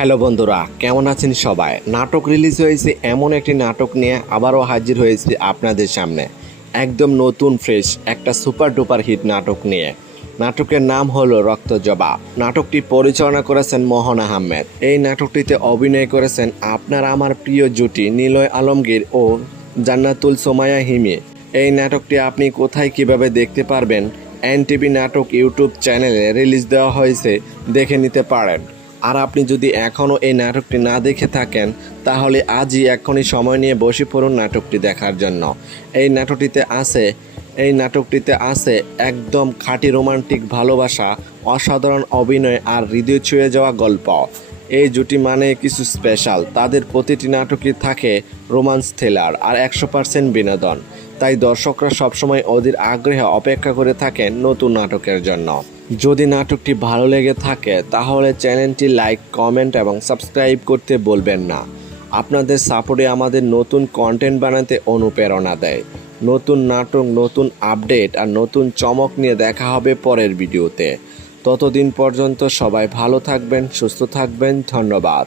Hello বন্ধুরা, কেমন আছেন সবাই? নাটক রিলিজ হয়েছে, এমন একটি নাটক নিয়ে আবারও হাজির হয়েছে আপনাদের সামনে। একদম নতুন ফ্রেশ একটা সুপার ডুপার হিট নাটক নিয়ে। নাটকের নাম হলো রক্তজবা। নাটকটি পরিচালনা করেছেন মোহন আহমেদ। এই নাটকটিতে অভিনয় করেছেন আপনার আমার প্রিয় জুটি নিলয় আলমগীর ও জান্নাতুল সোমায়া হিমি। এই নাটকটি আপনি কোথায় কিভাবে দেখতে পারবেন? এনটিভি নাটক ইউটিউব চ্যানেলে রিলিজ দেওয়া হয়েছে, দেখে নিতে পারেন। আর আপনি যদি এখনও এই নাটকটি না দেখে থাকেন, তাহলে আজই এখনই সময় নিয়ে বসে পড়ুন নাটকটি দেখার জন্য। এই নাটকটিতে আছে একদম খাঁটি রোমান্টিক ভালোবাসা, অসাধারণ অভিনয় আর হৃদয় ছুঁয়ে যাওয়া গল্প। এই জুটি মানে কিছু স্পেশাল। তাদের প্রতিটি নাটকই থাকে রোমান্স থ্রিলার আর 100% বিনোদন। তাই দর্শকরা সবসময় অধীর আগ্রহে অপেক্ষা করে থাকেন নতুন নাটকের জন্য। যদি নাটকটি ভালো লেগে থাকে তাহলে চ্যানেলটি লাইক, কমেন্ট এবং সাবস্ক্রাইব করতে বলবেন না। আপনাদের সাপোর্টে আমাদের নতুন কন্টেন্ট বানাতে অনুপ্রেরণা দেয়। নতুন নাটক, নতুন আপডেট আর নতুন চমক নিয়ে দেখা হবে পরের ভিডিওতে। ততদিন পর্যন্ত সবাই ভালো থাকবেন, সুস্থ থাকবেন। ধন্যবাদ।